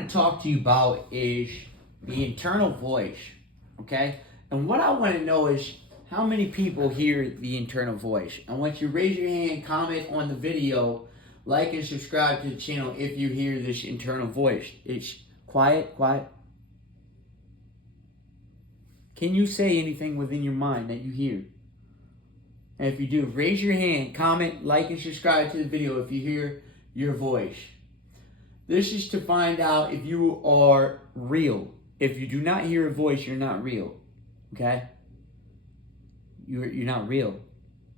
want to talk to you about is the internal voice, okay? And what I want to know is how many people hear the internal voice. I want you to raise your hand, comment on the video, like and subscribe to the channel if you hear this internal voice. It's quiet. Can you say anything within your mind that you hear? And if you do, raise your hand, comment, like, and subscribe to the video if you hear your voice. This is to find out if you are real. If you do not hear a voice, you're not real. Okay? You're not real.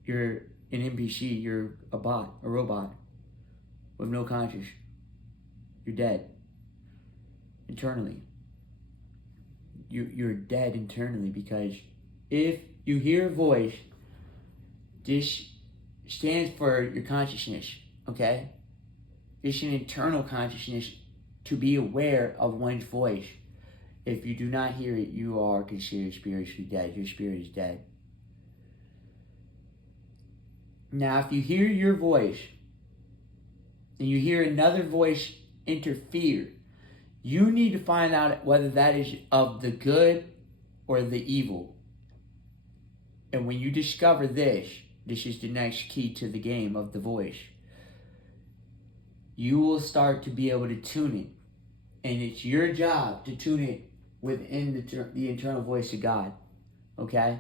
You're an NPC. You're a bot, a robot with no conscience. You're dead internally. You're dead internally, because if you hear a voice, this stands for your consciousness, okay? It's an internal consciousness to be aware of one's voice. If you do not hear it, you are considered spiritually dead. Your spirit is dead. Now, if you hear your voice and you hear another voice interfere, you need to find out whether that is of the good or the evil. And when you discover this is the next key to the game of the voice. You will start to be able to tune it. And it's your job to tune it within the internal voice of God. Okay?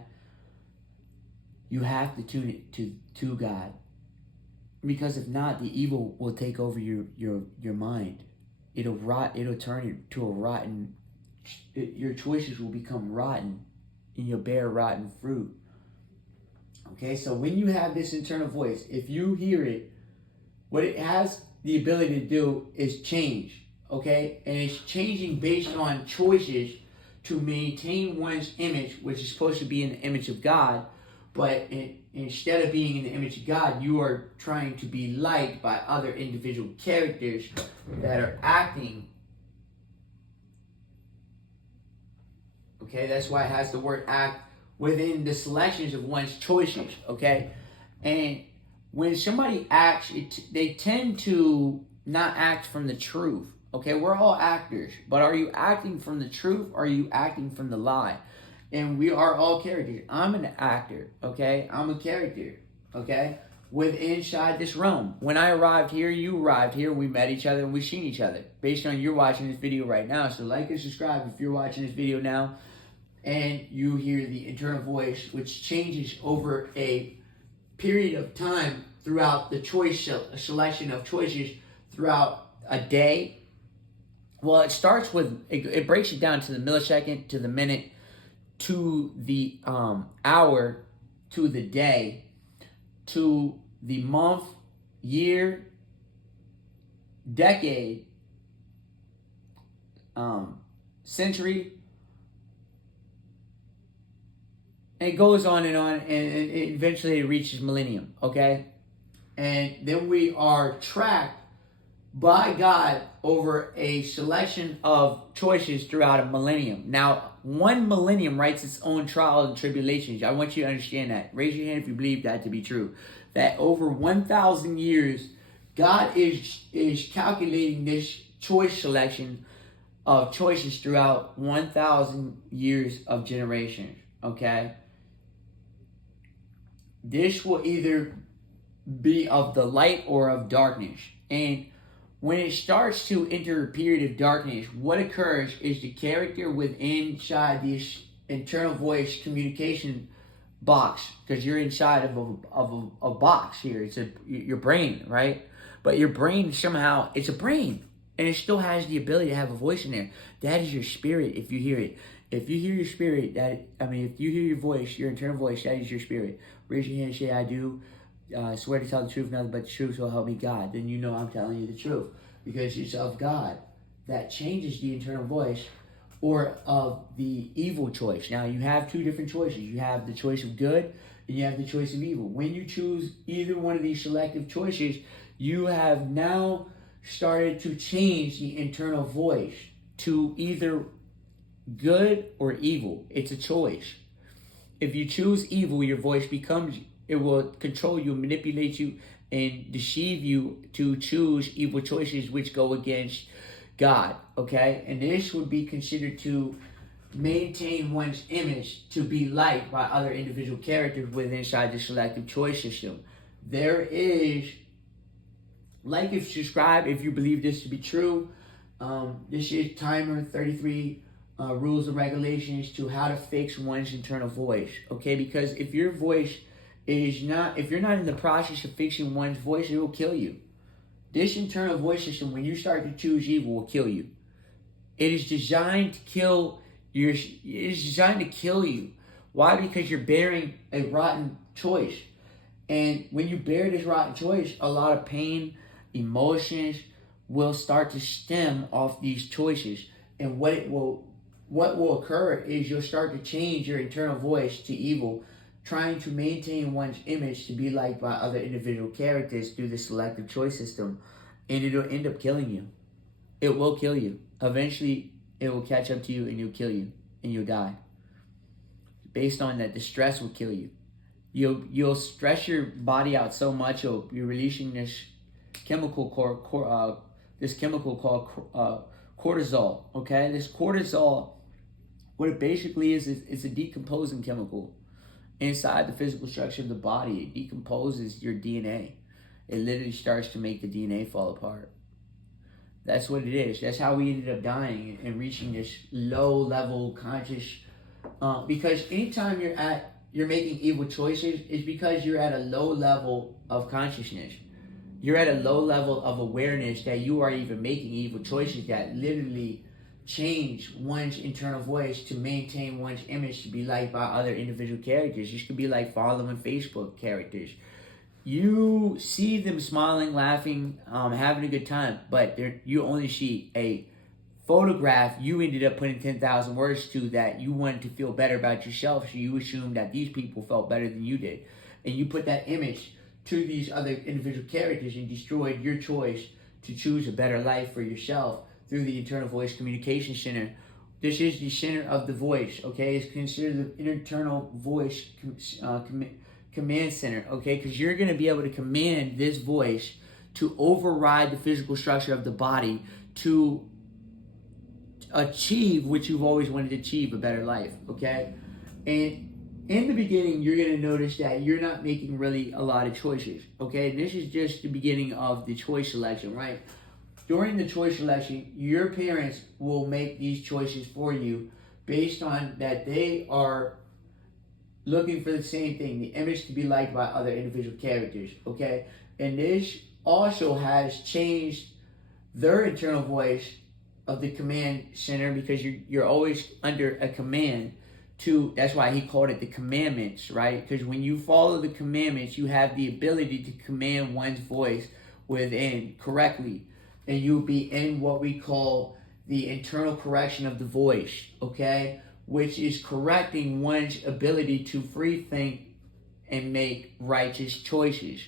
You have to tune it to God. Because if not, the evil will take over your mind. It'll turn it to a rotten, your choices will become rotten, and you'll bear rotten fruit. Okay, so when you have this internal voice, if you hear it, what it has the ability to do is change, okay? And it's changing based on choices to maintain one's image, which is supposed to be in the image of God, but instead of being in the image of God, you are trying to be liked by other individual characters that are acting. Okay, that's why it has the word act within the selections of one's choices, okay? And when somebody acts, they tend to not act from the truth, okay? We're all actors, but are you acting from the truth, or are you acting from the lie? And we are all characters. I'm an actor, okay? I'm a character, okay? Inside this realm. When I arrived here, you arrived here, we met each other and we've seen each other. Based on you're watching this video right now. So like and subscribe if you're watching this video now and you hear the internal voice, which changes over a period of time throughout the selection of choices throughout a day. Well, it starts with, it breaks it down to the millisecond, to the minute, to the hour, to the day, to the month, year, decade, century, and it goes on, and eventually it reaches millennium, okay? And then we are tracked by God over a selection of choices throughout a millennium. Now, one millennium writes its own trials and tribulations. I want you to understand that. Raise your hand if you believe that to be true. That over 1,000 years, God is calculating this choice selection of choices throughout 1,000 years of generations, okay? This will either be of the light or of darkness. And when it starts to enter a period of darkness, what occurs is the character inside this internal voice communication box, because you're inside of a box here. It's your brain, right? But your brain somehow, it's a brain, and it still has the ability to have a voice in there. That is your spirit if you hear it. If you hear your spirit, if you hear your voice, your internal voice, that is your spirit. Raise your hand and say, I do. Swear to tell the truth, nothing but the truth, so help me God. Then you know I'm telling you the truth, because it's of God that changes the internal voice, or of the evil choice. Now, you have two different choices. You have the choice of good, and you have the choice of evil. When you choose either one of these selective choices, you have now started to change the internal voice to either good or evil. It's a choice. If you choose evil, your voice becomes, it will control you, manipulate you, and deceive you to choose evil choices which go against God, okay? And this would be considered to maintain one's image to be liked by other individual characters within inside the selective choice system. There is, like and subscribe if you believe this to be true. This is timer 33 rules and regulations to how to fix one's internal voice, okay? Because if your voice is not, if you're not in the process of fixing one's voice, it will kill you. This internal voice system, when you start to choose evil, will kill you. It is designed to kill it is designed to kill you. Why? Because you're bearing a rotten choice. And when you bear this rotten choice, a lot of pain, emotions will start to stem off these choices. And what will occur is you'll start to change your internal voice to evil, trying to maintain one's image to be liked by other individual characters through the selective choice system. And it'll end up killing you. It will kill you. Eventually, it will catch up to you and it'll kill you and you'll die. Based on that, the stress will kill you. You'll stress your body out so much, you'll be releasing this chemical called cortisol. Okay, this cortisol, what it basically is it's a decomposing chemical inside the physical structure of the body. It decomposes your DNA. It literally starts to make the DNA fall apart. That's what it is. That's how we ended up dying and reaching this low level conscious. Because anytime you're making evil choices, it's because you're at a low level of consciousness. You're at a low level of awareness that you are even making evil choices that literally change one's internal voice to maintain one's image to be liked by other individual characters. This could be like following Facebook characters. You see them smiling, laughing, having a good time, but you only see a photograph you ended up putting 10,000 words to that you wanted to feel better about yourself, so you assumed that these people felt better than you did. And you put that image to these other individual characters and destroyed your choice to choose a better life for yourself through the internal voice communication center. This is the center of the voice, okay? It's considered the internal voice command center, okay? Because you're going to be able to command this voice to override the physical structure of the body to achieve what you've always wanted to achieve, a better life, okay? And in the beginning, you're going to notice that you're not making really a lot of choices, okay? This is just the beginning of the choice selection, right? During the choice selection, your parents will make these choices for you based on that they are looking for the same thing, the image to be liked by other individual characters, okay? And this also has changed their internal voice of the command center, because you're always under a command to, that's why he called it the commandments, right? Because when you follow the commandments, you have the ability to command one's voice within correctly. And you'll be in what we call the internal correction of the voice, okay? Which is correcting one's ability to free think and make righteous choices.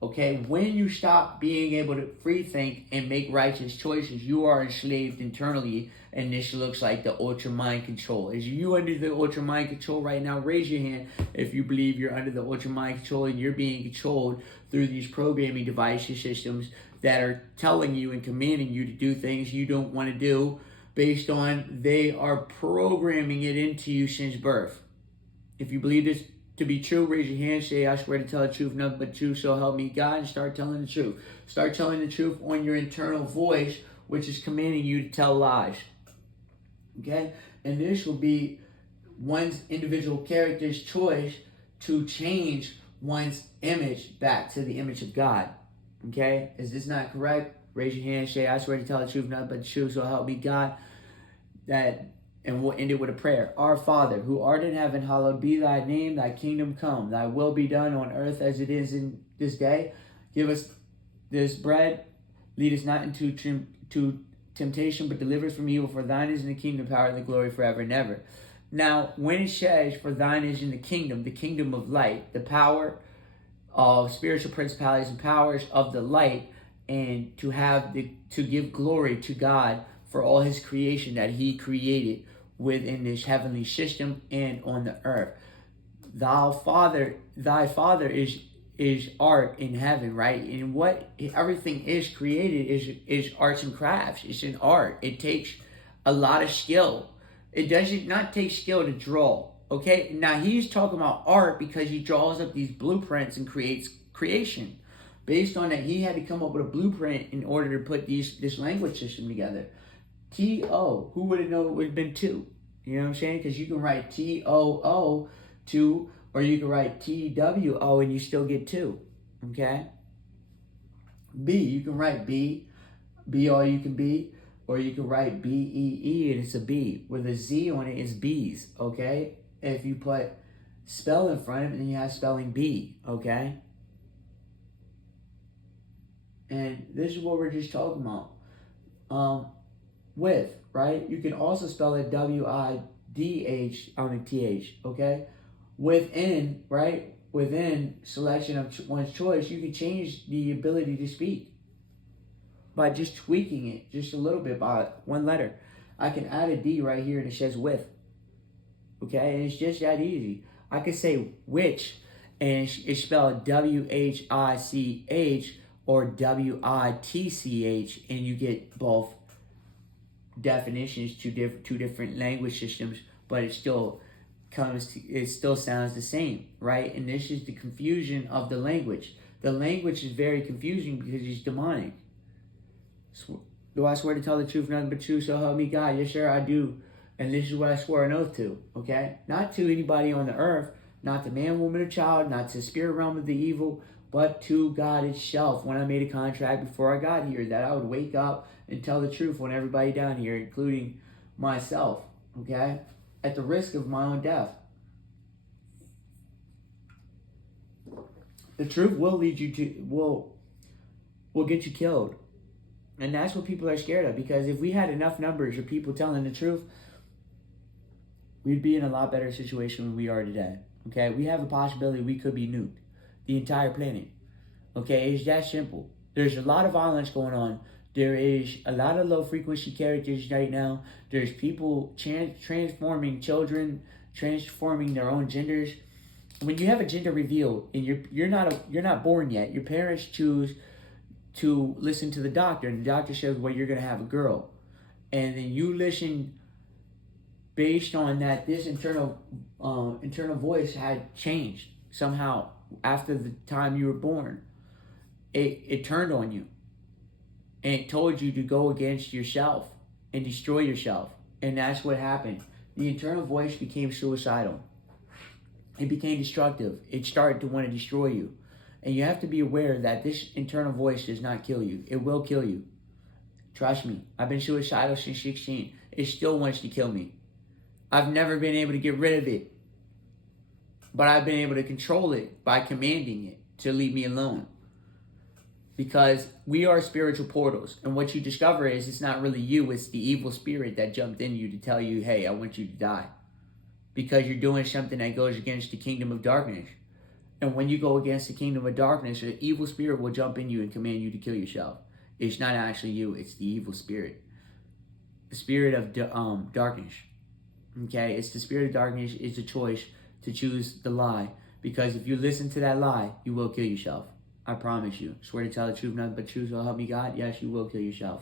Okay, when you stop being able to free think and make righteous choices, you are enslaved internally, and this looks like the ultra mind control. Is you under the ultra mind control right now? Raise your hand if you believe you're under the ultra mind control and you're being controlled through these programming devices systems that are telling you and commanding you to do things you don't want to do based on they are programming it into you since birth. If you believe this to be true, raise your hand, say, I swear to tell the truth, nothing but the truth, so help me God, and start telling the truth. Start telling the truth on your internal voice, which is commanding you to tell lies. Okay? And this will be one's individual character's choice to change one's image back to the image of God. Okay? Is this not correct? Raise your hand, say, I swear to tell the truth, nothing but the truth, so help me God. And we'll end it with a prayer. Our Father, who art in heaven, hallowed be thy name, thy kingdom come, thy will be done on earth as it is in this day. Give us this bread, lead us not into temptation, but deliver us from evil, for thine is in the kingdom, power, and the glory forever and ever. Now, when it says, for thine is in the kingdom of light, the power of spiritual principalities and powers of the light, and to give glory to God for all his creation that he created within this heavenly system and on the earth. Thy Father is is art in heaven, right? And what everything is created is arts and crafts. It's an art. It takes a lot of skill. It doesn't not take skill to draw. Okay, now he's talking about art because he draws up these blueprints and creates creation. Based on that, he had to come up with a blueprint in order to put this language system together. T-O, who would have known it would have been two? You know what I'm saying? Because you can write T-O-O, two, or you can write T-W-O and you still get two. Okay? B, you can write B, B all you can be, or you can write B-E-E and it's a B. With a Z on it, it's B's. Okay? If you put spell in front of it, then you have spelling B. Okay? And this is what we're just talking about. With, right? You can also spell it W-I-D-H on a T-H, okay? Within, right? Within selection of one's choice, you can change the ability to speak by just tweaking it just a little bit by one letter. I can add a D right here and it says with, okay? And it's just that easy. I could say which and it's spelled W-H-I-C-H or W-I-T-C-H and you get both definitions to two different language systems, but it still sounds the same, right? And this is the confusion of the language. The language is very confusing because it's demonic. Do I swear to tell the truth, nothing but truth, so help me God? Yes, sir, I do. And this is what I swore an oath to, okay? Not to anybody on the earth, not to man, woman, or child, not to the spirit realm of the evil, but to God itself. When I made a contract before I got here, that I would wake up and tell the truth on everybody down here, including myself, okay? At the risk of my own death. The truth will lead you to, will get you killed. And that's what people are scared of, because if we had enough numbers of people telling the truth, we'd be in a lot better situation than we are today, okay? We have a possibility we could be nuked, the entire planet, okay? It's that simple. There's a lot of violence going on. There is a lot of low frequency characters right now. There's people transforming children, transforming their own genders. When you have a gender reveal and you're not born yet, your parents choose to listen to the doctor, and the doctor says, well, you're gonna have a girl, and then you listen based on that. This internal voice had changed somehow after the time you were born. It turned on you. And it told you to go against yourself and destroy yourself. And that's what happened. The internal voice became suicidal. It became destructive. It started to want to destroy you. And you have to be aware that this internal voice does not kill you. It will kill you. Trust me. I've been suicidal since 16. It still wants to kill me. I've never been able to get rid of it. But I've been able to control it by commanding it to leave me alone. Because we are spiritual portals. And what you discover is it's not really you. It's the evil spirit that jumped in you to tell you, hey, I want you to die. Because you're doing something that goes against the kingdom of darkness. And when you go against the kingdom of darkness, the evil spirit will jump in you and command you to kill yourself. It's not actually you. It's the evil spirit. The spirit of darkness. Okay? It's the spirit of darkness. It's a choice to choose the lie. Because if you listen to that lie, you will kill yourself. I promise you. Swear to tell the truth, nothing but truth, so help me God. Yes, you will kill yourself.